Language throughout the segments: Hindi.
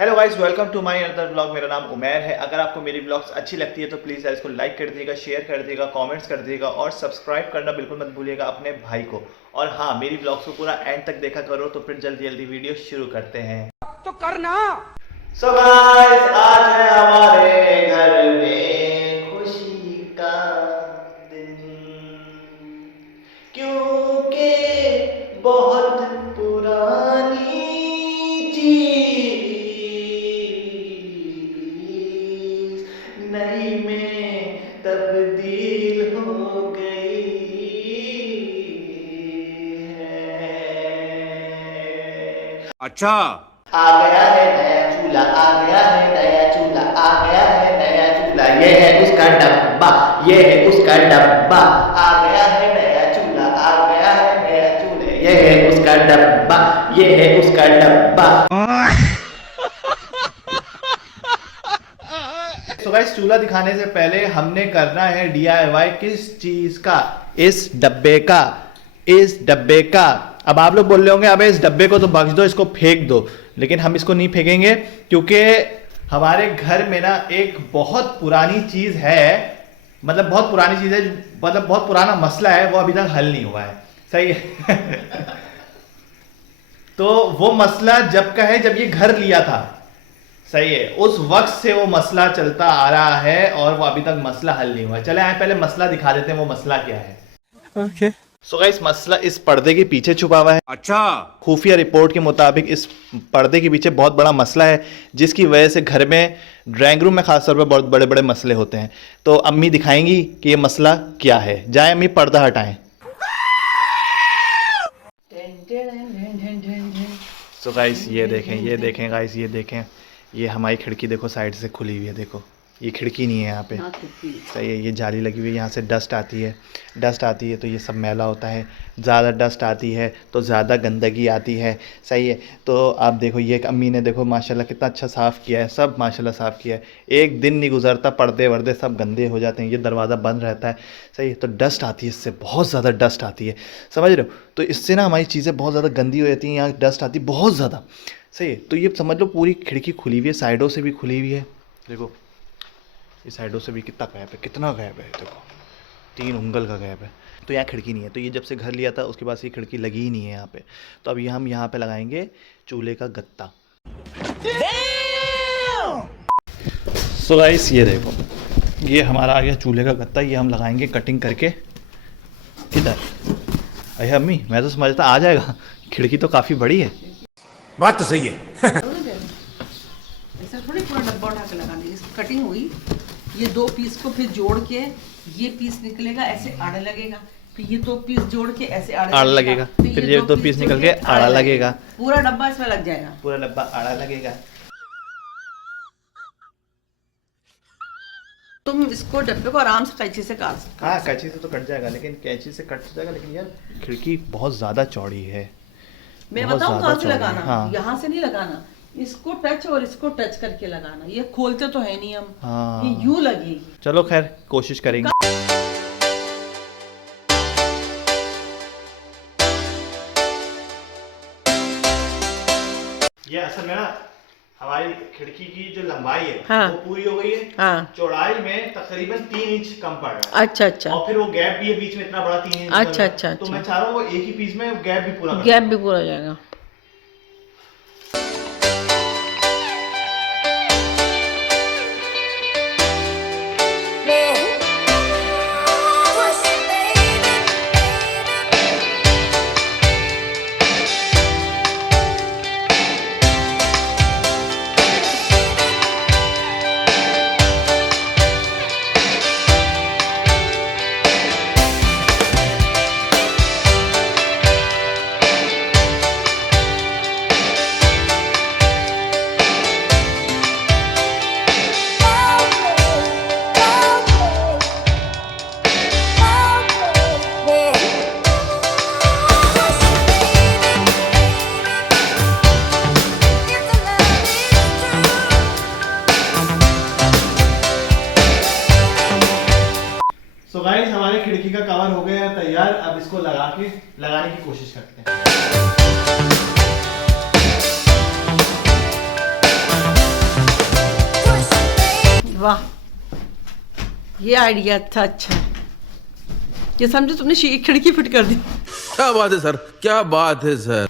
Hello guys, welcome to my another blog. मेरा नाम उमैर है। अगर आपको मेरी ब्लॉग्स अच्छी लगती है तो प्लीज़ यार इसको लाइक कर दीजिएगा, शेयर कर दीजिएगा, कमेंट्स कर दीजिएगा और सब्सक्राइब करना बिल्कुल मत भूलिएगा अपने भाई को। और हाँ, मेरी ब्लॉग्स को पूरा एंड तक देखा करो। तो फिर जल्दी जल्दी वीडियो शुरू करते हैं। तो करना। सो गाइस, आज है हमारे घर में खुशी का दिन, क्योंकि बहुत पुरानी चीज नई में तब्दील हो गई है। अच्छा, आ गया है नया चूल्हा, आ गया है नया चूल्हा, आ गया है नया चूल्हा। ये है उसका डब्बा, ये है उसका डब्बा। आ गया है नया चूल्हा, आ गया है नया चूल्हा। ये है उसका डब्बा, ये है उसका डब्बा। तो गाइस, चूल्हा दिखाने से पहले हमने करना है DIY किस चीज का? इस डब्बे का, इस डब्बे का। अब आप लोग बोल रहे होंगे अबे इस डब्बे को तो बख्श दो, इसको फेंक दो। लेकिन हम इसको नहीं फेंकेंगे, क्योंकि हमारे घर में ना एक बहुत पुरानी चीज है। मतलब बहुत पुरानी चीज है, मतलब बहुत पुराना मसला है, वो अभी तक हल नहीं हुआ है। सही है। तो वो मसला जब का है, जब ये घर लिया था, सही है, उस वक्त से वो मसला चलता आ रहा है और वो अभी तक मसला हल नहीं हुआ है। चले आए पहले मसला दिखा देते हैं, वो मसला क्या है। ओके। सो गाइस, मसला इस पर्दे के पीछे छुपा हुआ है। अच्छा, खुफिया रिपोर्ट के मुताबिक इस पर्दे के पीछे बहुत बड़ा मसला है, जिसकी वजह से घर में, ड्राइंग रूम में खासतौर पर बहुत बड़े बड़े मसले होते हैं। तो अम्मी दिखाएंगी कि ये मसला क्या है। जाए अम्मी, पर्दा हटाएं। सो गाइस, ये देखें गाइस, ये देखें, ये हमारी खिड़की देखो साइड से खुली हुई है। देखो, ये खिड़की नहीं है यहाँ पे, सही है, ये जाली लगी हुई है। यहाँ से डस्ट आती है, डस्ट आती है तो ये सब मैला होता है। ज़्यादा डस्ट आती है तो ज़्यादा गंदगी आती है, सही है। तो आप देखो, ये अम्मी ने देखो माशाल्लाह कितना अच्छा साफ़ किया है, सब माशाल्लाह साफ़ किया है। एक दिन नहीं गुजरता, पर्दे वर्दे सब गंदे हो जाते हैं। ये दरवाज़ा बंद रहता है, सही है। तो डस्ट आती है, इससे बहुत ज़्यादा डस्ट आती है, समझ रहे हो। तो इससे ना हमारी चीज़ें बहुत ज़्यादा गंदी हो जाती हैं। यहाँ डस्ट आती है बहुत ज़्यादा, सही है। तो ये समझ लो पूरी खिड़की खुली हुई है, साइडों से भी खुली हुई है। देखो, ये साइडों से भी कितना गैप है, कितना गैप है। देखो, 3 उंगल का गैप है। तो यहाँ खिड़की नहीं है। तो ये जब से घर लिया था उसके बाद से ये खिड़की लगी ही नहीं है यहाँ पे। तो अभी हम यहाँ पे लगाएंगे चूल्हे का गत्ता। सो गाइस, ये देखो, ये हमारा आ गया चूल्हे का गत्ता। ये हम लगाएंगे कटिंग करके। किधर? अरे अम्मी, मैं तो समझता आ जाएगा, खिड़की तो काफ़ी बड़ी है। बात तो सही है। ऐसा थोड़ी पूरा डब्बा उठा के लगाना है। इसकी कटिंग हुई, ये 2 पीस को फिर जोड़ के ये पीस निकलेगा, ऐसे आड़े लगेगा। फिर ये 2 पीस जोड़ के ऐसे आड़े लगेगा। फिर ये 2 पीस निकल के आड़ा लगेगा। पूरा डब्बा इसमें लग जाएगा, पूरा डब्बा आड़ा लगेगा। तुम इसको डब्बे को आराम से कैंची से काट सकते हो। हाँ, कैंची से तो कट जाएगा, लेकिन कैंची से कट जाएगा, लेकिन यार खिड़की बहुत ज़्यादा चौड़ी है। मैं बहुत बताऊँ ज़्यादा कहाँ से चौड़ी है। लगाना? हाँ। यहाँ से नहीं लगाना, इसको टच और इसको टच करके लगाना। ये खोलते तो है नहीं हम, हाँ। ये यूं लगेगी। चलो खैर, कोशिश करेंगे। ये असल में ना हमारी खिड़की की जो लंबाई है, हाँ, वो पूरी हो गई है। हाँ, चौड़ाई में तकरीबन 3 इंच कम पड़ रहा है। अच्छा अच्छा, और फिर वो गैप भी है बीच में, इतना बड़ा 3 इंच। अच्छा अच्छा तो अच्छा, मैं चाह रहा हूँ वो एक ही पीस में गैप भी पूरा कर गैप भी पूरा हो जाएगा। सो गाइस, हमारे खिड़की का कवर हो गया है तैयार। अब इसको लगाने की कोशिश करते हैं। वाह, ये आइडिया था अच्छा है। ये समझो तुमने खिड़की फिट कर दी। क्या बात है सर, क्या बात है सर।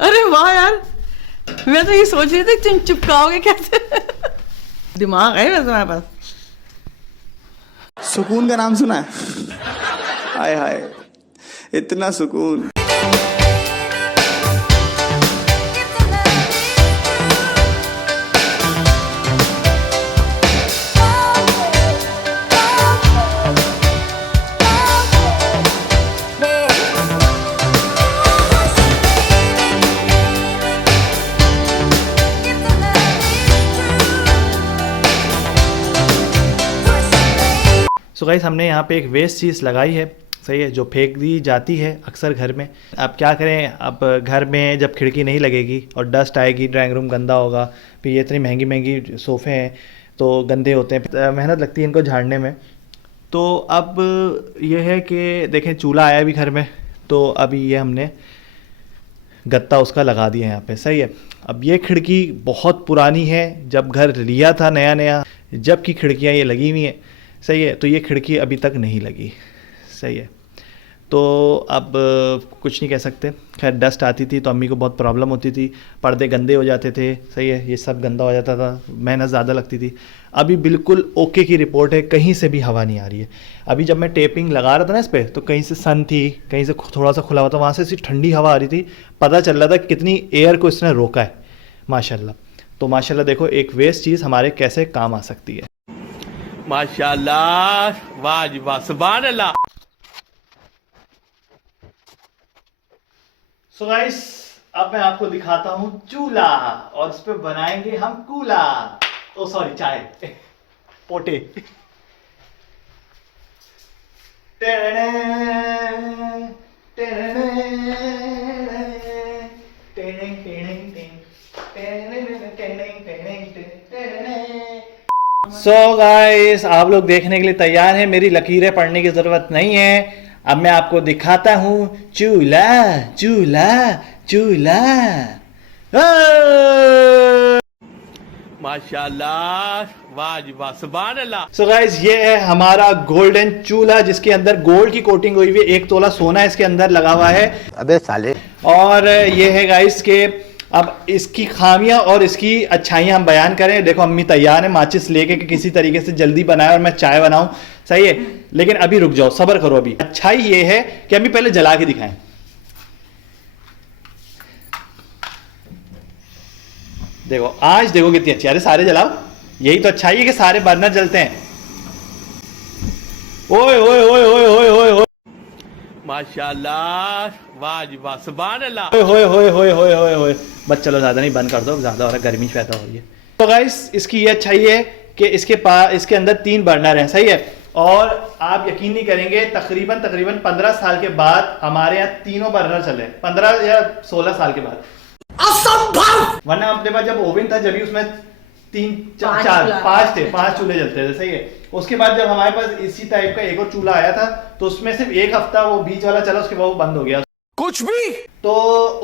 अरे वाह यार, मैं तो ये सोच रही थी तुम चिपकाओगे कैसे। दिमाग है वैसे हमारे पास। सुकून का नाम सुना है? हाय हाय, इतना सुकून। सो गाइस, हमने यहाँ पे एक वेस्ट चीज़ लगाई है, सही है, जो फेंक दी जाती है अक्सर घर में। अब क्या करें, अब घर में जब खिड़की नहीं लगेगी और डस्ट आएगी, ड्राइंग रूम गंदा होगा, फिर ये इतनी महंगी महंगी सोफ़े हैं तो गंदे होते हैं, मेहनत लगती है इनको झाड़ने में। तो अब ये है कि देखें, चूल्हा आया भी घर में, तो अभी ये हमने गत्ता उसका लगा दिया यहाँ पे, सही है। अब ये खिड़की बहुत पुरानी है, जब घर लिया था नया नया, जब की खिड़कियाँ ये लगी हुई हैं, सही है। तो ये खिड़की अभी तक नहीं लगी, सही है। तो अब कुछ नहीं कह सकते। खैर, डस्ट आती थी तो अम्मी को बहुत प्रॉब्लम होती थी, पर्दे गंदे हो जाते थे, सही है, ये सब गंदा हो जाता था, मेहनत ज़्यादा लगती थी। अभी बिल्कुल ओके की रिपोर्ट है, कहीं से भी हवा नहीं आ रही है। अभी जब मैं टेपिंग लगा रहा था ना इस पर, तो कहीं से सन थी, कहीं से थोड़ा सा खुला हुआ था, वहाँ से सिर्फ ठंडी हवा आ रही थी। पता चल रहा था कितनी एयर को इसने रोका है, माशाल्लाह। तो माशाल्लाह देखो, एक वेस्ट चीज़ हमारे कैसे काम आ सकती है। माशाल्लाह, वाह जी वाह, सुभान अल्लाह। सो गाइस, अब मैं आपको दिखाता हूँ चूल्हा, और इस पे बनाएंगे हम कूला, ओ सॉरी चाय, पोटे। सो गाइस, आप लोग देखने के लिए तैयार हैं, मेरी लकीरें पढ़ने की जरूरत नहीं है। अब मैं आपको दिखाता हूँ चूल्हा चूल्हा चूल्हा। माशाल्लाह, वाह जी वाह, सुभान अल्लाह। सो गाइस, ये है हमारा गोल्डन चूल्हा, जिसके अंदर गोल्ड की कोटिंग हुई हुई है, 1 तोला सोना इसके अंदर लगा हुआ है। अबे साले। और ये है गाइस के अब इसकी खामियां और इसकी अच्छाइयां हम बयान करें। देखो, अम्मी तैयार है माचिस लेके कि किसी तरीके से जल्दी बनाए और मैं चाय बनाऊं, सही है। लेकिन अभी रुक जाओ, सब्र करो। अभी अच्छाई ये है कि अम्मी पहले जला के दिखाएं। देखो, आज देखो कितनी अच्छी। अरे सारे जलाओ, यही तो अच्छाई है कि सारे बर्नर जलते हैं। ओए ओए ओए ओए ओए ओए ओए, माशाल्लाह, वाह जी वाह, सुभान अल्लाह। होए होए होए होए होए होए। बस चलो, ज़्यादा नहीं, बंद कर दो, ज़्यादा हो रहा है, गर्मी पैदा हो रही है। तो गाइस, इसकी ये अच्छाई है कि इसके अंदर 3 बर्नर हैं, सही है। और आप यकीन नहीं करेंगे, तकरीबन 15 साल के बाद हमारे यहाँ तीनों बर्नर चले, 15 या 16 साल के बाद। असंभव! वरना अपने पास जब ओवन था, जब भी उसमें 5 चूल्हे जलते थे, सही है। उसके बाद जब हमारे पास इसी टाइप का एक और चूल्हा आया था, तो उसमें सिर्फ 1 हफ्ता वो बीच वाला चला, उसके बाद वो बंद हो गया। कुछ भी। तो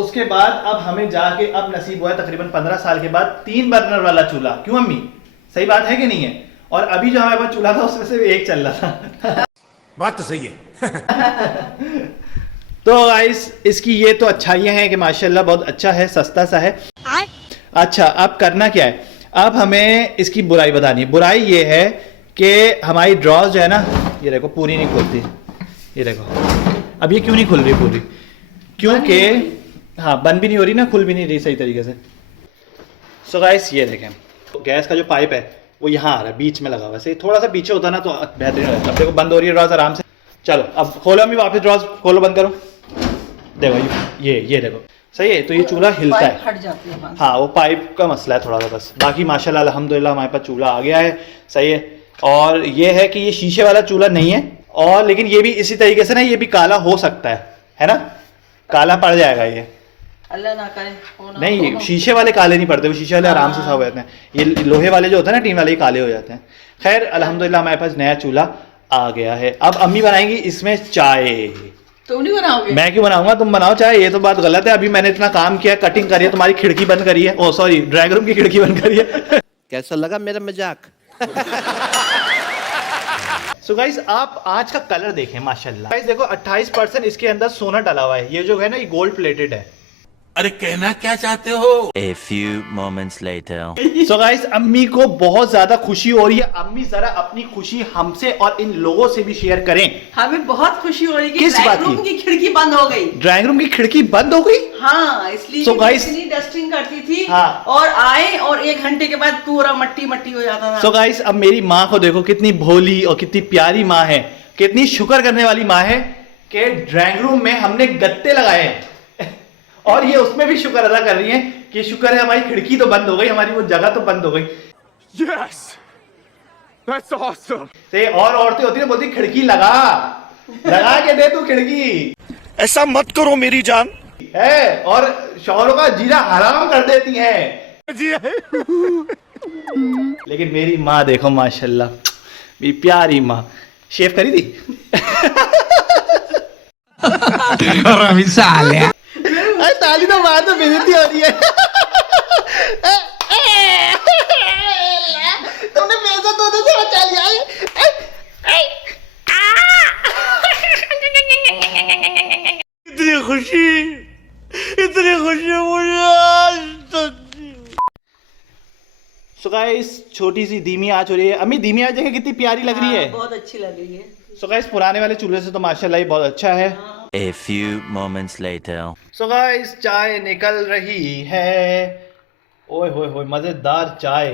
उसके बाद अब हमें जाके अब नसीब हुआ है तकरीबन 15 साल के बाद 3 बर्नर वाला चूल्हा। क्यों अम्मी, सही बात है कि नहीं है? और अभी जो हमारे पास चूल्हा था, उसमें से 1 चल रहा था। बात तो सही है। तो गाइस, इसकी ये तो अच्छाइयाँ हैं कि माशाल्लाह बहुत अच्छा है, सस्ता सा है। अच्छा, अब करना क्या है? अब हमें इसकी बुराई बतानी है। बुराई ये है कि हमारी ड्रॉज जो है ना, ये देखो पूरी नहीं खुलती। ये देखो, अब ये क्यों नहीं खुल रही पूरी? क्योंकि हाँ, बंद भी नहीं हो रही ना, खुल भी नहीं रही सही तरीके से। सो गाइस, ये देखें, गैस का जो पाइप है वो यहाँ आ रहा है, बीच में लगा हुआ है। थोड़ा सा पीछे होता ना तो बेहतरीन होता। अब देखो, बंद हो रही है ड्रॉज आराम से। चलो, अब खोलो अम्मी, वापस ड्रॉज खोलो, बंद करो। देखो, ये देखो, सही है। तो ये चूल्हा हिलता है, हट जाती है। हाँ, वो पाइप का मसला है थोड़ा सा बस। बाकी माशाल्लाह अल्हम्दुलिल्लाह हमारे पास चूल्हा आ गया है, सही है। और ये है कि ये शीशे वाला चूल्हा नहीं है, और लेकिन ये भी इसी तरीके से ना, ये भी काला हो सकता है ना, काला पड़ जाएगा ये। अल्लाह ना करे। नहीं, शीशे वाले काले नहीं पड़ते, वो शीशे वाले आराम से साफ हो जाते हैं। ये लोहे वाले जो होते हैं ना, टीन वाले, ये काले हो जाते हैं। खैर, अल्हम्दुलिल्लाह हमारे पास नया चूल्हा आ गया है। अब अम्मी बनाएंगी इसमें चाय। तुम नहीं बनाओगे? मैं क्यों बनाऊंगा, तुम बनाओ चाय। ये तो बात गलत है। अभी मैंने इतना काम किया, कटिंग करी है, तुम्हारी खिड़की बंद करी है, ओ सॉरी, ड्राइंग रूम की खिड़की बंद करी है। कैसा लगा मेरा मजाक? सो गाइस आप आज का कलर देखें माशाल्लाह। गाइस देखो 28% इसके अंदर सोना डाला हुआ है। ये जो है ना ये गोल्ड प्लेटेड है। अरे कहना क्या चाहते हो? A few moments later. So guys अम्मी को बहुत ज्यादा खुशी हो रही है। अम्मी जरा अपनी खुशी हमसे और इन लोगों से भी शेयर करें। हमें बहुत खुशी हो रही है कि किस बात ड्राइंग रूम की? की खिड़की बंद हो गई। ड्राइंग रूम की खिड़की बंद हो गई। हाँ, इसलिए So guys- इतनी डस्टिंग करती थी। हाँ। और आए और 1 घंटे के बाद पूरा मट्टी मट्टी हो जाता था। सो गाइस अब मेरी माँ को देखो कितनी भोली और कितनी प्यारी माँ है, कितनी शुक्र करने वाली माँ है कि ड्राइंग रूम में हमने गत्ते लगाए हैं और ये उसमें भी शुक्र अदा कर रही है कि शुक्र है हमारी खिड़की तो बंद हो गई, हमारी वो जगह तो बंद हो गई। Yes, that's awesome. ते और औरतें होती है बोलती खिड़की लगा के दे तू खिड़की ऐसा मत करो मेरी जान। है, और शौहरों का जीना हराम कर देती हैं। जी लेकिन मेरी माँ देखो माशाल्लाह, मेरी प्यारी माँ शेव करी थी। अरे ताली तो मार तो बेइज्जती हो रही है। तुमने बेइज्जत होने से बचा लिया है। इतनी खुशी मुझे आज तक। सो गाइस छोटी सी धीमी आंच हो रही है। अम्मी धीमी आंच देखें कितनी प्यारी लग रही है। बहुत अच्छी लग रही है। सो गाइस पुराने वाले चूल्हे से तो माशाल्लाह ये बहुत अच्छा है। A few moments later. So guys चाय निकल रही है। ओए होए होए मजेदार चाय,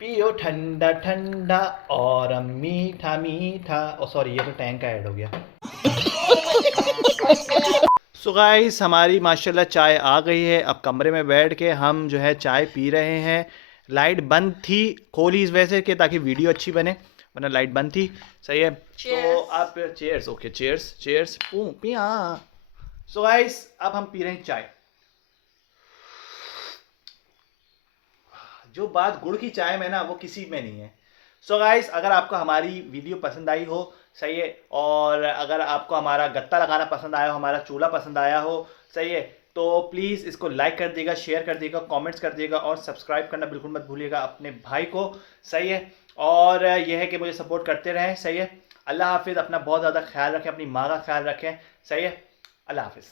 पियो ठंडा ठंडा और मीठा मीठा। ओ सॉरी ये तो टैंक का ऐड हो गया। सो गाइस हमारी माशाल्लाह चाय आ गई है। अब कमरे में बैठ के हम जो है चाय पी रहे हैं। लाइट बंद थी, खोली इस वजह से कि ताकि वीडियो अच्छी बने, वरना लाइट बंद थी। सही है। तो आप चेयर्स, ओके चेयर्स चेयर्स पिया। सो गाइस अब हम पी रहे हैं चाय। जो बात गुड़ की चाय में ना वो किसी में नहीं है। सो गाइस अगर आपको हमारी वीडियो पसंद आई हो, सही है, और अगर आपको हमारा गत्ता लगाना पसंद आया हो, हमारा चूल्हा पसंद आया हो, सही है, तो प्लीज़ इसको लाइक कर दिएगा, शेयर कर दिएगा, कमेंट्स कर दिएगा और सब्सक्राइब करना बिल्कुल मत भूलिएगा अपने भाई को। सही है। और यह है कि मुझे सपोर्ट करते रहें। सही है। अल्लाह हाफिज़। अपना बहुत ज़्यादा ख्याल रखें, अपनी माँ का ख्याल रखें। सही है। अल्लाह हाफिज़।